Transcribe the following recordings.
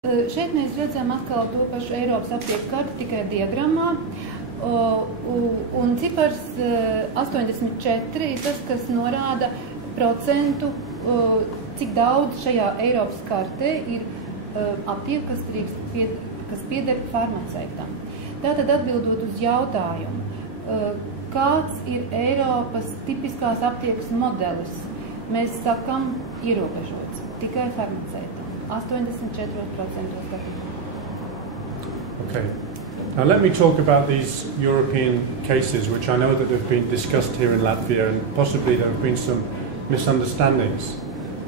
Šeit mēs redzam atkal to pašu Eiropas aptieku karti, tikai diagrammā. Un cipars 84 ir tas, kas norāda procentu, cik daudz šajā Eiropas kartē ir aptieku, kas pieder farmaceitam. Tātad atbildot uz jautājumu, kāds ir Eiropas tipiskās aptiekas modelis, mēs sakam ierobežots tikai farmaceitam. 84% Okay. Now let me talk about these European cases, which I know that have been discussed here in Latvia, and possibly there have been some misunderstandings.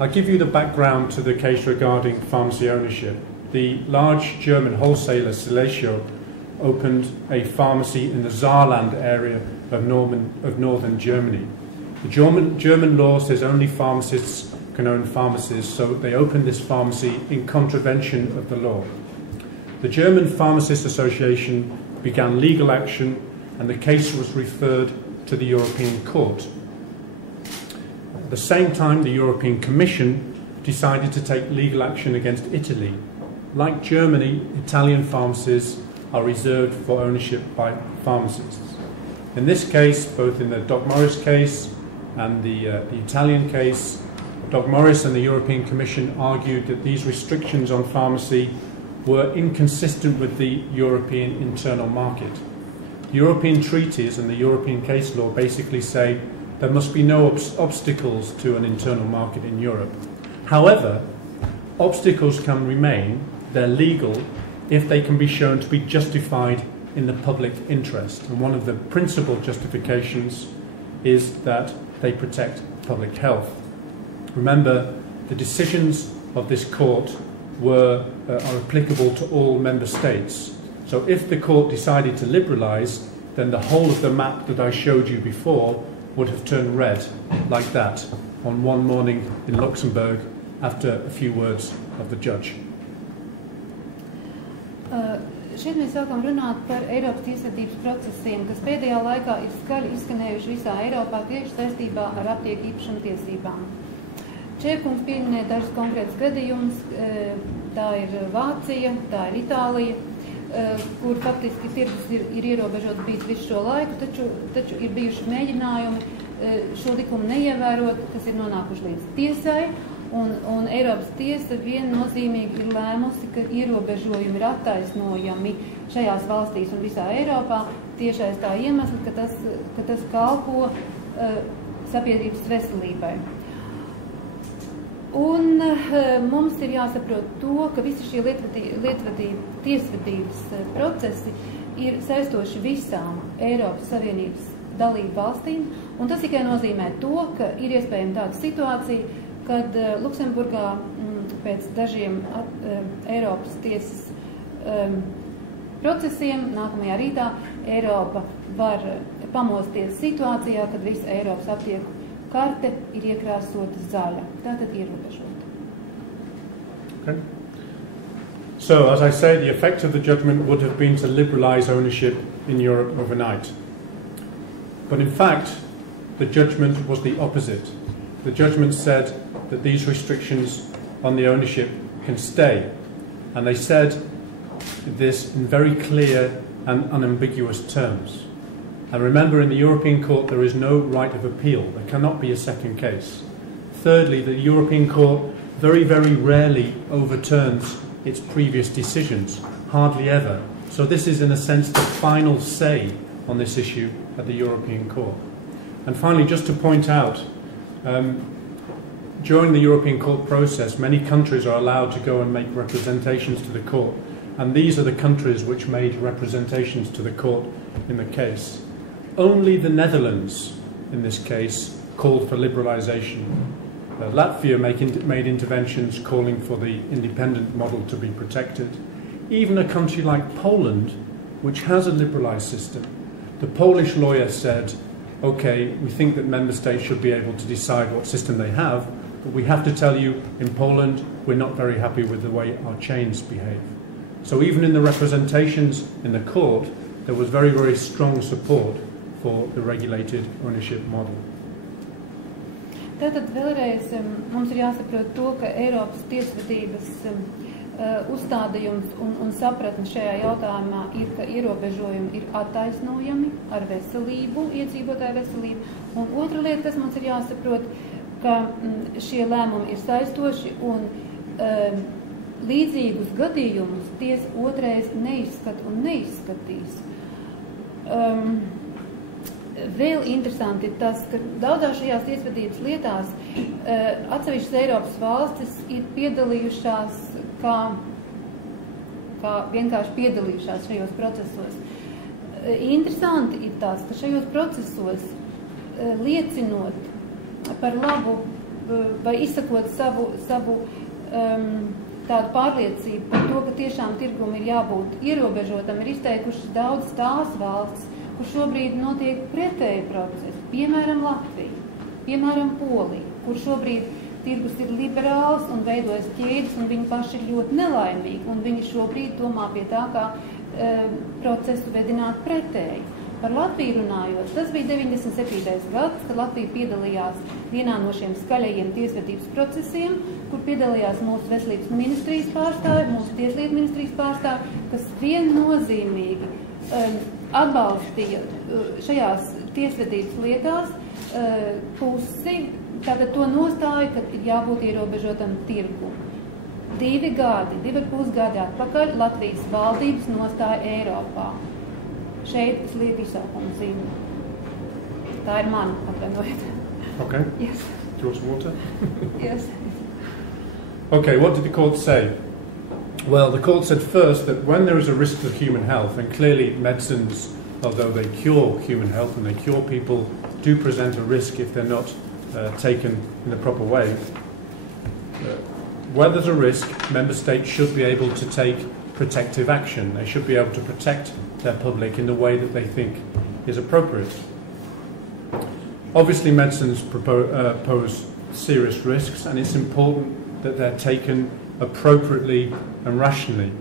I'll give you the background to the case regarding pharmacy ownership. The large German wholesaler Silecio opened a pharmacy in the Saarland area of northern Germany. The German law says only pharmacists can own pharmacies, so they opened this pharmacy in contravention of the law. The German Pharmacists Association began legal action, and the case was referred to the European Court. At the same time, the European Commission decided to take legal action against Italy. Like Germany, Italian pharmacies are reserved for ownership by pharmacists. In this case, both in the DocMorris case and the Italian case, DocMorris and the European Commission argued that these restrictions on pharmacy were inconsistent with the European internal market. European treaties and the European case law basically say there must be no obstacles to an internal market in Europe. However, obstacles can remain, they're legal, if they can be shown to be justified in the public interest. And one of the principal justifications is that they protect public health. Remember, the decisions of this court are applicable to all member states. So if the court decided to liberalise, then the whole of the map that I showed you before would have turned red, like that, on one morning in Luxembourg after a few words of the judge. Šeit mēs sākam runāt par Eiropas tiesvedības procesiem, kas pēdējā laikā ir skaļi izskanējuši visā Eiropā tieši saistībā ar aptieku īpašuma tiesībām. Čērkungs pieminēja dažus konkrētus gadījumus, tā ir Vācija, tā ir Itālija, kur faktiski tirgus ir ierobežots bijis visu šo laiku, taču ir bijuši mēģinājumi šo likumu neievērot, kas ir nonākuši līdz tiesai, un Eiropas tiesa viennozīmīgi ir lēmusi, ka ierobežojumi ir attaisnojami šajās valstīs un visā Eiropā tieši aiz tā iemesla, ka tas kalpo sabiedrības veselībai. Un mums ir jāsaprot to, ka visi šie tiesvedības procesi ir saistoši visām Eiropas Savienības dalību valstīm, un tas tikai nozīmē to, ka ir iespējama tāda situācija, kad Luksemburgā pēc dažiem Eiropas tiesas procesiem nākamajā rītā Eiropa var pamosties situācijā, kad visa Eiropas aptieku karte ir iekrāsota zaļa, tātad ierobežota. Okay. So, as I say, the effect of the judgment would have been to liberalise ownership in Europe overnight. But in fact, the judgment was the opposite. The judgment said that these restrictions on the ownership can stay. And they said this in very clear and unambiguous terms. And remember, in the European Court, there is no right of appeal. There cannot be a second case. Thirdly, the European Court very, very rarely overturns its previous decisions, hardly ever. So this is, in a sense, the final say on this issue at the European Court. And finally, just to point out, during the European Court process, many countries are allowed to go and make representations to the court, and these are the countries which made representations to the court in the case. Only the Netherlands, in this case, called for liberalisation. Latvia made interventions calling for the independent model to be protected. Even a country like Poland, which has a liberalised system, the Polish lawyer said, okay, we think that member states should be able to decide what system they have, but we have to tell you, in Poland, we're not very happy with the way our chains behave. So even in the representations in the court, there was very, very strong support for the regulated ownership model. Tātad vēlreiz mums ir jāsaprot to, ka Eiropas tiesvedības uzstādījums un sapratne šajā jautājumā ir, ka ierobežojumi ir attaisnojami ar veselību, iedzīvotāju veselību. Un otra lieta, kas mums ir jāsaprot, ka šie lēmumi ir saistoši un līdzīgus gadījumus tiesa otrais neizskata un neizskatīs. Vēl interesanti ir tas, ka daudzās šajās tiesvedības lietās atsevišķas Eiropas valstis ir piedalījušās kā vienkārši piedalījušās šajos procesos. Interesanti ir tas, ka šajos procesos liecinot par labu vai izsakot savu tādu pārliecību par to, ka tiešām tirgum ir jābūt ierobežotam, ir izteikušas daudz tās valsts, kur šobrīd notiek pretēji procesi, piemēram Latvija, piemēram Polija, kur šobrīd tirgus ir liberāls un veidojas ķēdes, un viņi paši ir ļoti nelaimīgi, un viņi šobrīd domā pie tā, kā procesu vedināt pretēji. Par Latviju runājot, tas bija 97. gads, kad Latvija piedalījās vienā no šiem skaļajiem tiesvedības procesiem, kur piedalījās mūsu veselības ministrijas pārstāvi, mūsu tieslietu ministrijas pārstāvi, kas viennozīmīgi atbalstīja šajās tiesvedības lietās pusi, tātad to nostāju, ka ir jābūt ierobežotam tirgu. 2,5 gadi atpakaļ Latvijas valdības nostāja Eiropā. Šeit es lieku izsaukumu zīmi. Tā ir mana, atvainojiet. Okay. Yes. Do you want some water? Yes. Okay, what did the court say? Well, the court said first that when there is a risk to human health, and clearly medicines, although they cure human health and they cure people, do present a risk if they're not taken in the proper way. Where there's a risk, member states should be able to take protective action. They should be able to protect their public in the way that they think is appropriate. Obviously, medicines pose serious risks, and it's important that they're taken appropriately and rationally,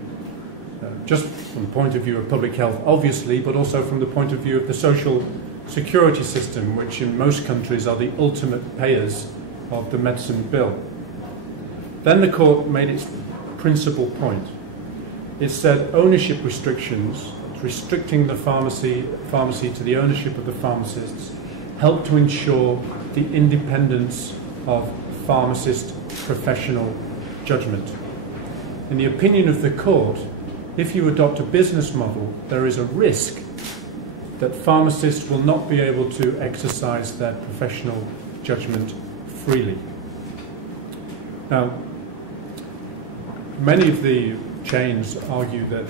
just from the point of view of public health, obviously, but also from the point of view of the social security system, which in most countries are the ultimate payers of the medicine bill. Then the court made its principal point. It said ownership restrictions, restricting the pharmacy to the ownership of the pharmacists, help to ensure the independence of pharmacist professional judgment. In the opinion of the court, if you adopt a business model, there is a risk that pharmacists will not be able to exercise their professional judgment freely. Now, many of the chains argue that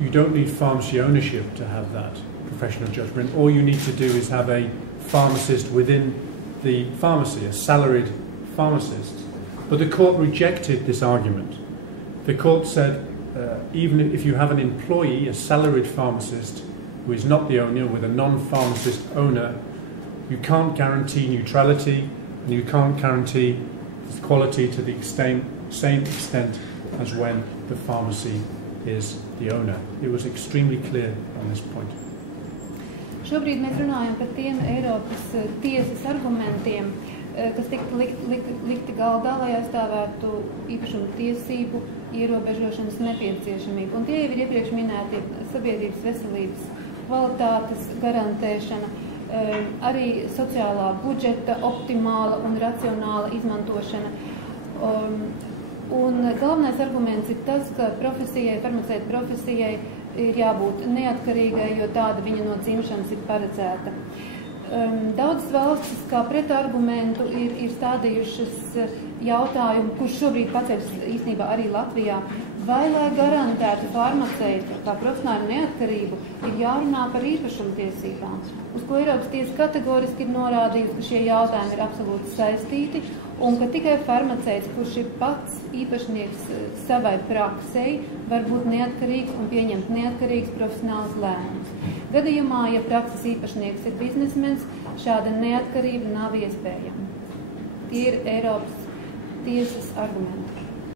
you don't need pharmacy ownership to have that professional judgment. All you need to do is have a pharmacist within the pharmacy, a salaried pharmacist. But the court rejected this argument. The court said even if you have an employee, a salaried pharmacist, who is not the owner, with a non-pharmacist owner, you can't guarantee neutrality and you can't guarantee quality to the same extent as when the pharmacy is the owner. It was extremely clear on this point. Šobrīd mēs runājam par tiem Eiropas tiesas argumentiem, kas tika likti galdā, lai aizstāvētu īpašumu tiesību ierobežošanas nepieciešamību. Un tie jau ir iepriekš minēti sabiedrības veselības kvalitātes garantēšana, arī sociālā budžeta optimāla un racionāla izmantošana. Un galvenais arguments ir tas, ka profesijai, farmaceita profesijai ir jābūt neatkarīgai, jo tāda viņa no dzimšanas ir paredzēta. Daudzas valstis kā pretargumentu ir stādījušas jautājumu, kurš šobrīd paceļas īstenībā arī Latvijā, vai, lai garantētu farmaceitu kā profesionāļu neatkarību, ir jārunā par īpašumtiesībām, uz ko Eiropas tiesa kategoriski ir norādījusi, ka šie jautājumi ir absolūti saistīti, un ka tikai farmaceits, kurš ir pats īpašnieks savai praksei, var būt neatkarīgs un pieņemt neatkarīgs profesionāls lēmums. Gadījumā, ja prakses īpašnieks ir biznesmens, šāda neatkarība nav iespējama. Tie ir Eiropas tiesas argumenti.